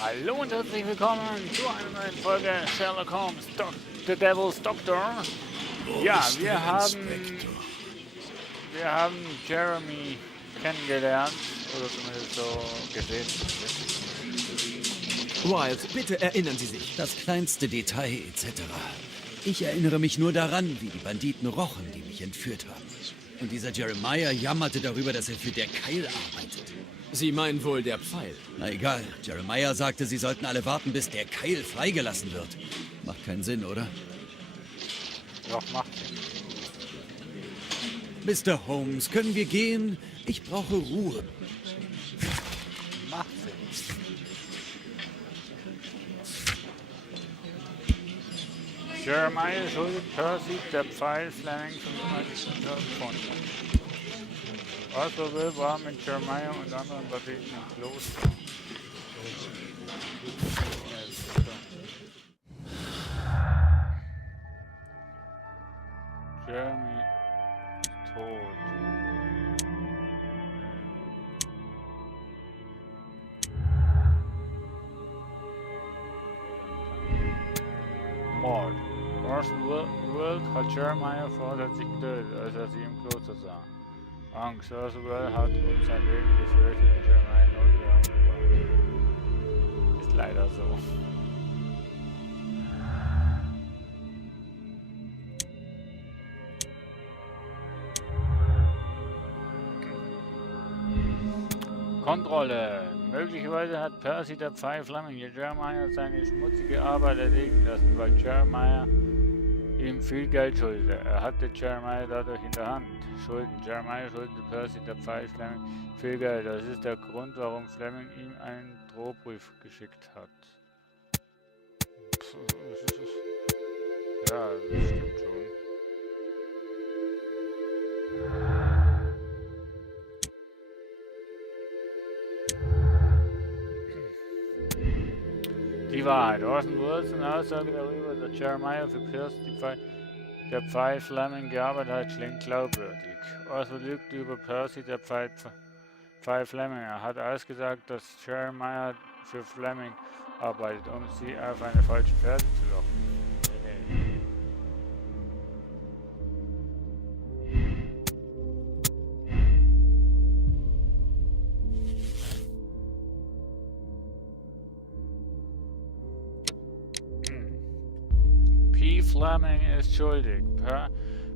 Hallo und herzlich willkommen zu einer neuen Folge Sherlock Holmes, The Devil's Doctor. Ja, wir haben Jeremy kennengelernt, oder zumindest so gesehen. Wild, bitte erinnern Sie sich. Das kleinste Detail etc. Ich erinnere mich nur daran, wie die Banditen rochen, die mich entführt haben. Und dieser Jeremiah jammerte darüber, dass er für der Keil arbeitet. Sie meinen wohl der Pfeil. Na egal, Jeremiah sagte, sie sollten alle warten, bis der Keil freigelassen wird. Macht keinen Sinn, oder? Doch, macht Sinn. Mr. Holmes, können wir gehen? Ich brauche Ruhe. Macht Sinn. Jeremiah schuldet Percy der Pfeil Fleming 95 Pfund. Oswald war mit Jeremiah und anderen Banditen im Kloster. Jeremy tot. Mord. Orson Welles hat Jeremiah vorsätzlich getötet, als er sie im Kloster sah. Angst, Oswald hat um sein Leben gefürchtet und Jeremiah notwendig war. Ist leider so. Kontrolle. Möglicherweise hat Percy der Pfeil Fleming Jeremiah seine schmutzige Arbeit erledigen lassen, weil Jeremiah ihm viel Geld schuldete. Er hatte Jeremiah dadurch in der Hand. Schulden. Jeremiah schuldete Percy der Pfeil Fleming viel Geld. Das ist der Grund, warum Fleming ihm einen Drohbrief geschickt hat. Ja, das stimmt schon. Die Wahrheit. Orson Welles Aussage darüber, dass Jeremiah für Percy der Pfeil Fleming gearbeitet hat, klingt glaubwürdig. Orson lügt über Percy der Pfeil Fleming. Er hat ausgesagt, dass Jeremiah für Fleming arbeitet, um sie auf eine falsche Fährte zu locken. Fleming ist schuldig.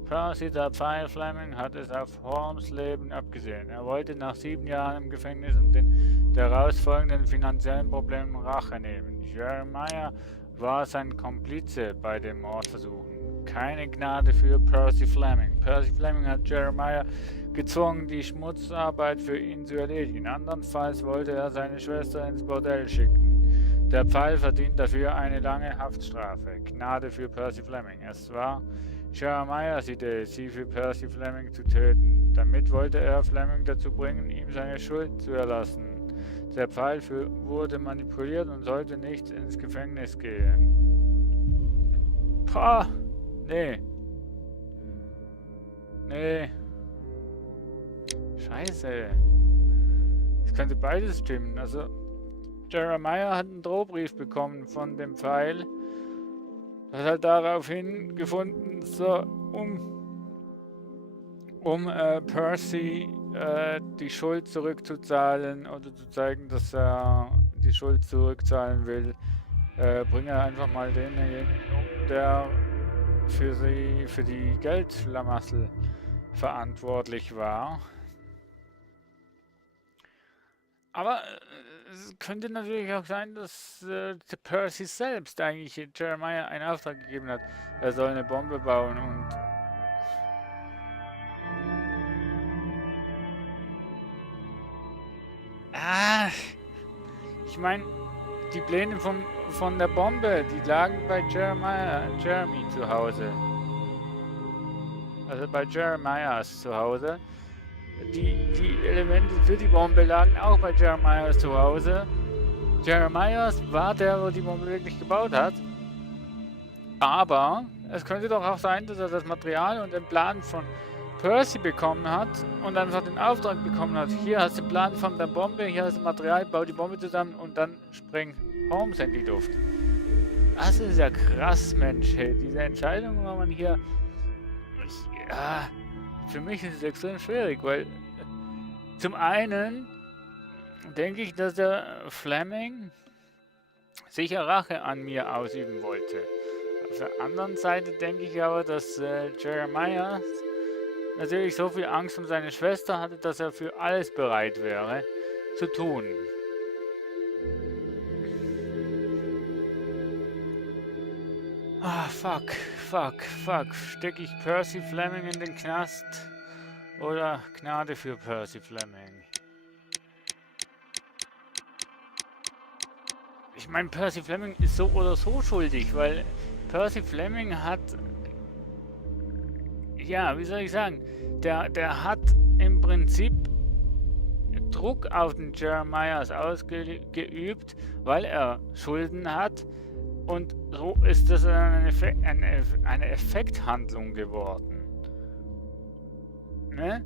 Percy der Pfeil Fleming hat es auf Holmes' Leben abgesehen. Er wollte nach 7 Jahren im Gefängnis und den darausfolgenden finanziellen Problemen Rache nehmen. Jeremiah war sein Komplize bei den Mordversuchen. Keine Gnade für Percy Fleming. Percy Fleming hat Jeremiah gezwungen, die Schmutzarbeit für ihn zu erledigen. Andernfalls wollte er seine Schwester ins Bordell schicken. Der Pfeil verdient dafür eine lange Haftstrafe. Gnade für Percy Fleming. Es war Jeremiahs Idee, sie für Percy Fleming zu töten. Damit wollte er Fleming dazu bringen, ihm seine Schuld zu erlassen. Der Pfeil wurde manipuliert und sollte nicht ins Gefängnis gehen. Pah! Nee. Nee. Scheiße. Es könnte beides stimmen. Also Jeremiah hat einen Drohbrief bekommen von dem Pfeil. Das hat daraufhin gefunden, so, um Percy die Schuld zurückzuzahlen oder zu zeigen, dass er die Schuld zurückzahlen will, bringt er einfach mal denjenigen um, der für die Geldschlamassel verantwortlich war. Aber es könnte natürlich auch sein, dass Percy selbst eigentlich Jeremiah einen Auftrag gegeben hat. Er soll eine Bombe bauen und... ich meine, die Pläne von der Bombe, die lagen bei Jeremy zu Hause. Also bei Jeremiahs zu Hause. Die Elemente für die Bombe lagen auch bei Jeremiahs zu Hause. Jeremiahs war der, der die Bombe wirklich gebaut hat. Aber es könnte doch auch sein, dass er das Material und den Plan von Percy bekommen hat und einfach den Auftrag bekommen hat, hier hast du den Plan von der Bombe, hier hast du Material, bau die Bombe zusammen und dann springt Holmes in die Luft. Das ist ja krass, Mensch, hey. Diese Entscheidung, wo man hier... Ja, für mich ist es extrem schwierig, weil zum einen denke ich, dass der Fleming sicher Rache an mir ausüben wollte. Auf der anderen Seite denke ich aber, dass Jeremiah natürlich so viel Angst um seine Schwester hatte, dass er für alles bereit wäre, zu tun. Ah, fuck. Stecke ich Percy Fleming in den Knast? Oder Gnade für Percy Fleming? Ich meine, Percy Fleming ist so oder so schuldig, weil Percy Fleming hat... Ja, wie soll ich sagen? Der hat im Prinzip Druck auf den Jeremiah ausgeübt, weil er Schulden hat. Und so ist das eine Effekthandlung geworden. Ne?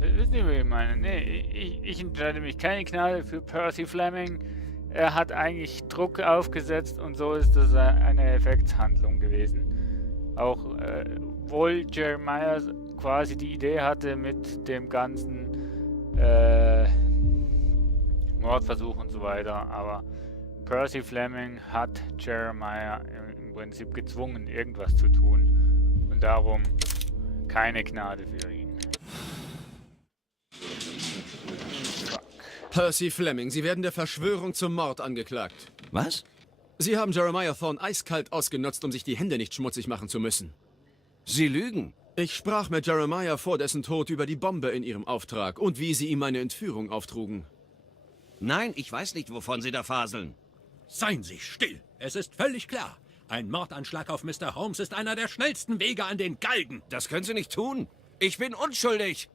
Wisst ihr, wie ich meine? Ne, ich entscheide mich keine Gnade für Percy Fleming. Er hat eigentlich Druck aufgesetzt und so ist das eine Effekthandlung gewesen. Auch wohl Jeremiah quasi die Idee hatte mit dem ganzen Mordversuch und so weiter, aber Percy Fleming hat Jeremiah im Prinzip gezwungen, irgendwas zu tun und darum keine Gnade für ihn. Fuck. Percy Fleming, Sie werden der Verschwörung zum Mord angeklagt. Was? Sie haben Jeremiah Thorne eiskalt ausgenutzt, um sich die Hände nicht schmutzig machen zu müssen. Sie lügen. Ich sprach mit Jeremiah vor dessen Tod über die Bombe in Ihrem Auftrag und wie Sie ihm meine Entführung auftrugen. Nein, ich weiß nicht, wovon Sie da faseln. Seien Sie still. Es ist völlig klar. Ein Mordanschlag auf Mr. Holmes ist einer der schnellsten Wege an den Galgen. Das können Sie nicht tun. Ich bin unschuldig.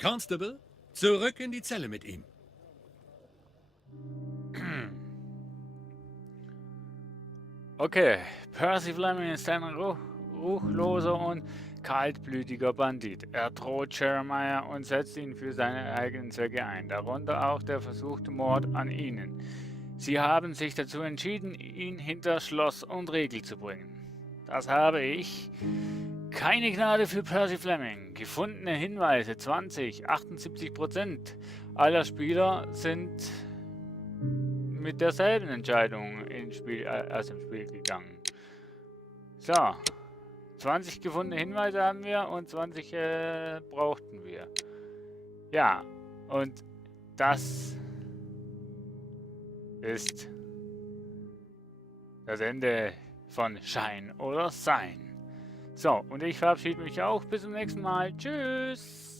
Constable, zurück in die Zelle mit ihm. Okay, Percy Fleming ist ein ruchloser und kaltblütiger Bandit. Er droht Jeremiah und setzt ihn für seine eigenen Zwecke ein, darunter auch der versuchte Mord an ihnen. Sie haben sich dazu entschieden, ihn hinter Schloss und Riegel zu bringen. Das habe ich. Keine Gnade für Percy Fleming. Gefundene Hinweise 78% aller Spieler sind mit derselben Entscheidung aus dem Spiel gegangen. So. 20 gefundene Hinweise haben wir und 20 brauchten wir. Ja, und das ist das Ende von Schein oder Sein. So, und ich verabschiede mich auch. Bis zum nächsten Mal. Tschüss!